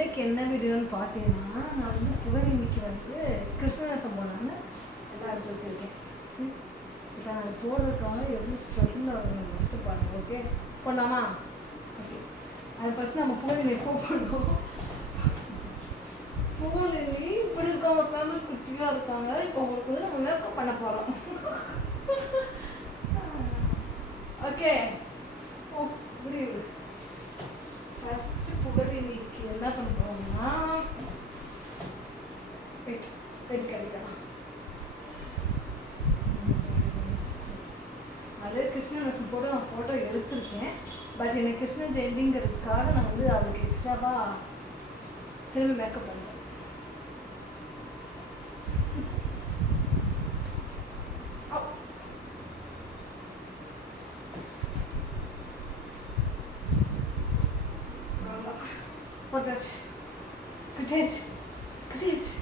இன்னைக்கு என்ன வீடியோன்னு பார்த்தீங்கன்னா, நான் வந்து புகழினிக்கு வந்து கிருஷ்ணவேஷம் போடலான்னு எல்லாம் எடுத்து வச்சுருக்கேன். இப்போ நான் போடுறதுக்காக எவ்வளோ ஸ்ட்ரகிள் ஆகணும் எடுத்து பாருங்கள். ஓகே, போடலாமா? ஓகே, அதை ஃபஸ்ட்டு நம்ம புகழினி கூப்பிடணும். புகழினி இப்படி இருக்கவங்க ஃபேமஸ் குட்டியாக இருக்காங்க. இப்போ உங்களுக்கு வந்து நம்ம மேக்கப் பண்ண போகிறோம். ஓகே, ஓ புரியுது. ஃபஸ்ட்டு புகழினிக்கு என்ன பண்ணுறோம்னா, வெயிட் கிடைக்கலாம். அதே கிருஷ்ணவேஷம் போட்டு நான் ஃபோட்டோ எடுத்திருக்கேன். பட் எனக்கு கிருஷ்ண ஜெயந்திங்கிறதுக்காக நான் வந்து அதுக்கு எக்ஸ்ட்ராவாக திரும்பி மேக்கப் பண்ணுறேன். போட்டாச்சு, கட்டியாச்சு, கட்டியாச்சு.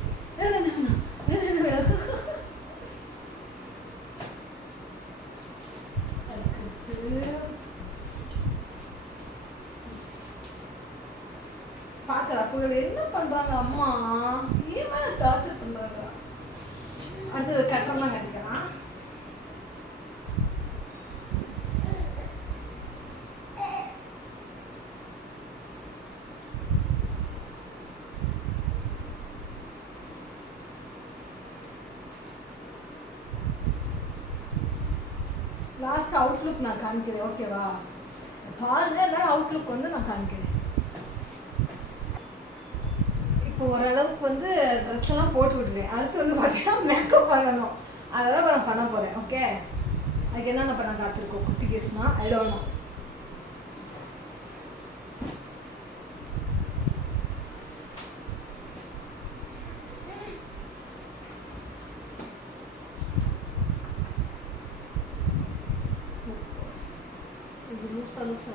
பார்க்கல புகழ் என்ன பண்றாங்க அம்மா, ஏன் மேல டார்ச்சர் பண்றாங்க. அடுத்தது கட்டெல்லாம் கட்டிக்கலாம். லாஸ்ட் அவுட்லுக் நான் காமிக்கிறேன், ஓகேவா? பாருங்க, எல்லாம் அவுட்லுக் வந்து நான் காமிக்கிறேன். இப்போ ஓரளவுக்கு வந்து ட்ரெஸ் எல்லாம் போட்டு விட்டுறேன். அடுத்து வந்து பார்த்தீங்கன்னா மேக்கப் பண்ணணும். அதெல்லாம் நான் பண்ண போகிறேன். ஓகே, அதுக்கு என்னென்ன பண்ண காத்திருக்கோம் குட்டி கிருஷ்ணா ஐடோனும். இது லூசா லூசா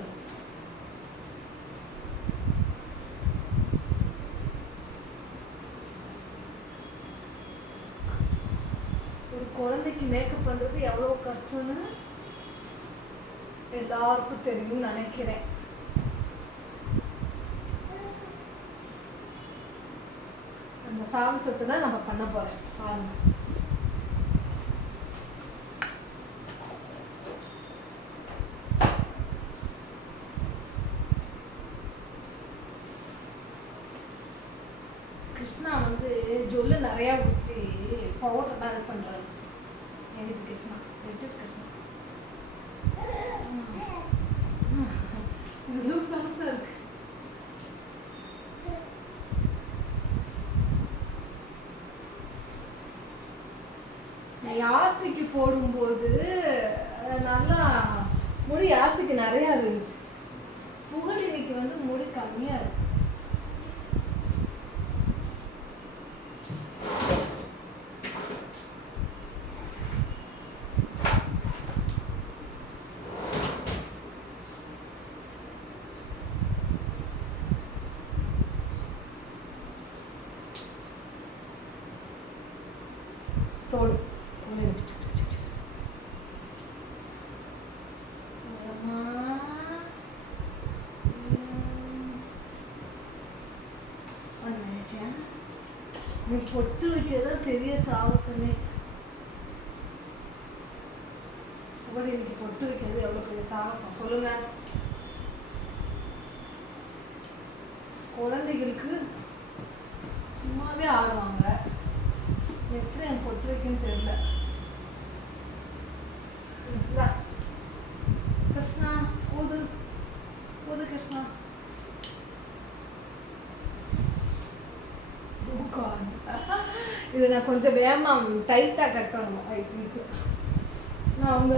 ஒரு குழந்தைக்கு மேக்கப் பண்ணுறது எவ்வளோ கஷ்டம்னு எல்லாருக்கும் தெரியும்னு நினைக்கிறேன். அந்த சாகசத்தை தான் நம்ம பண்ண போகிறேன். பாருங்க, கிருஷ்ணா வந்து ஜொல்லு நிறையா ஊற்றி பவுடர்லாம் இது பண்ணுறாரு. எங்களுக்கு கிருஷ்ணா கிருஷ்ணா இது லூசா லூசா இருக்கு. யாஸ்மிக்கு போடும்போது நல்லா முடி யாஸ்மிக்கு நிறையா இருந்துச்சு. புகழினிக்கு வந்து முடி கம்மியாக இருக்கு. தோடு பொட்டு வைக்கிறதா பெரிய சாகசமே. புகழினிக்கு பொட்டு வைக்கிறது எவ்வளோ பெரிய சாகசம் சொல்லுங்க. குழந்தைகளுக்கு சும்மாவே ஆடுவாங்க, எப்படி எனக்கு பொட்டு வைக்கன்னு தெரியல. கிருஷ்ணா ஊது ஊது கிருஷ்ணா. இது நான் கொஞ்சம் வேகமாக டைட்டாக கட் பண்ணணும். ஐக்கு நான் அவங்க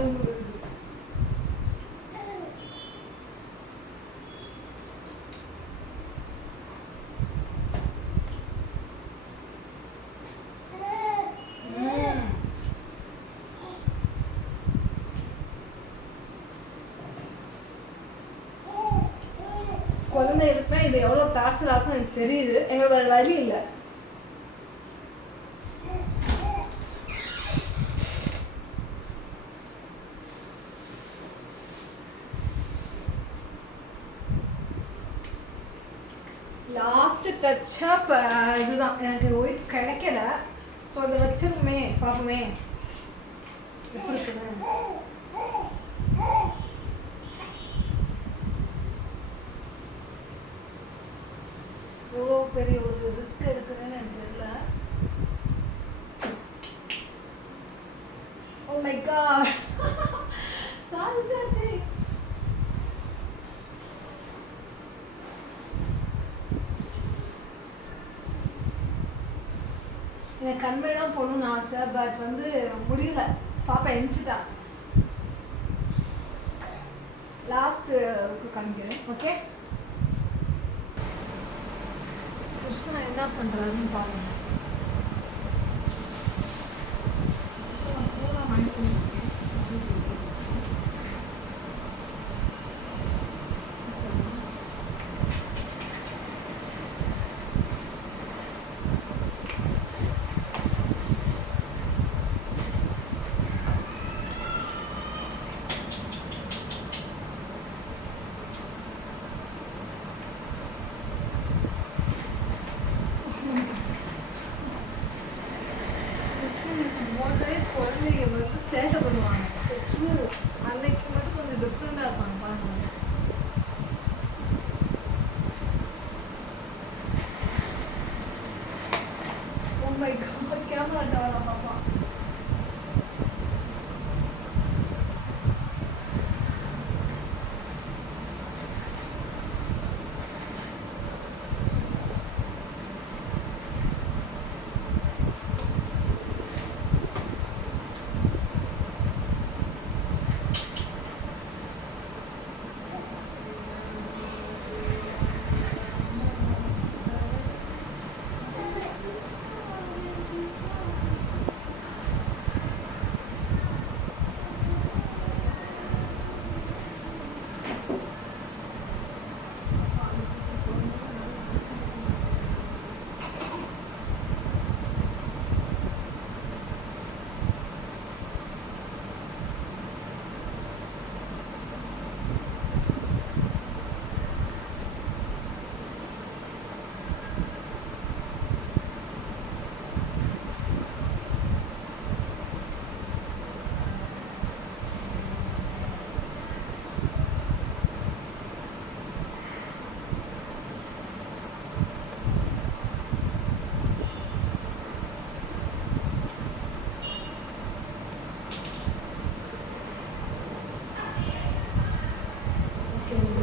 குழந்தை இருப்பேன். இது எவ்வளோ டார்ச்சர் ஆகும்னு எனக்கு தெரியுது. எங்களோட வழி இல்லை. லாஸ்ட் டச்சப் இதுதான். எனக்கு ஒயிட் கிடைக்கல. ஸோ அதை வச்சிருமே பார்ப்போமே எப்படி இருக்குன்னு. எவ்வளோ பெரிய ஒரு ரிஸ்க் எடுக்குதுன்னு எனக்கு தெரியல. ஓ மை காட், சாதிச்சாச்சு. எனக்கு கண்மை தான் போடணும்னு ஆசை, பட் வந்து முடியல. பாப்பா எஞ்சிட்டா. லாஸ்ட் காமிக்கிறேன். ஓகே, கிருஷ்ணா என்ன பண்ணுறாருன்னு பாருங்க. குழந்தைங்க வந்து சேட்டை பண்ணுவாங்க. அன்னைக்கு மட்டும் கொஞ்சம் டிஃப்ரெண்டாக இருப்பாங்க பாருங்க. Oh my God, கேமரா டவரா பாப்பா.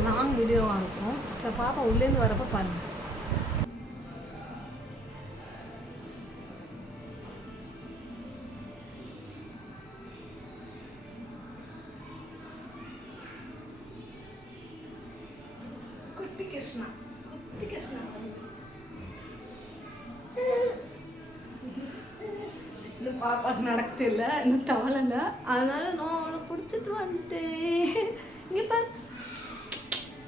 லாங் வீடியோவாக இருக்கும். ஸோ பாப்பா உள்ளேருந்து வரப்போ பாருங்கள். குட்டி கிருஷ்ணா, குட்டி கிருஷ்ணா இன்னும் பாப்பாவுக்கு நடக்குது இல்லை, இன்னும் தவளைங்க. அதனால நான் அவளை பிடிச்சிட்டு வந்துட்டேன். இங்கே பாரு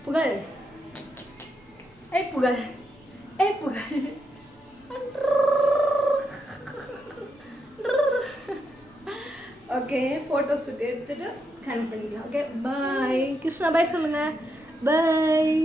புகழ். ஏய் புகழ், ஏய் புகழ். ஓகே, ஃபோட்டோஸ் எடுத்துட்டு கனெக்ட் பண்ணிக்கலாம். Okay bye. கிருஷ்ணா பாய் சொல்லுங்க. பாய்.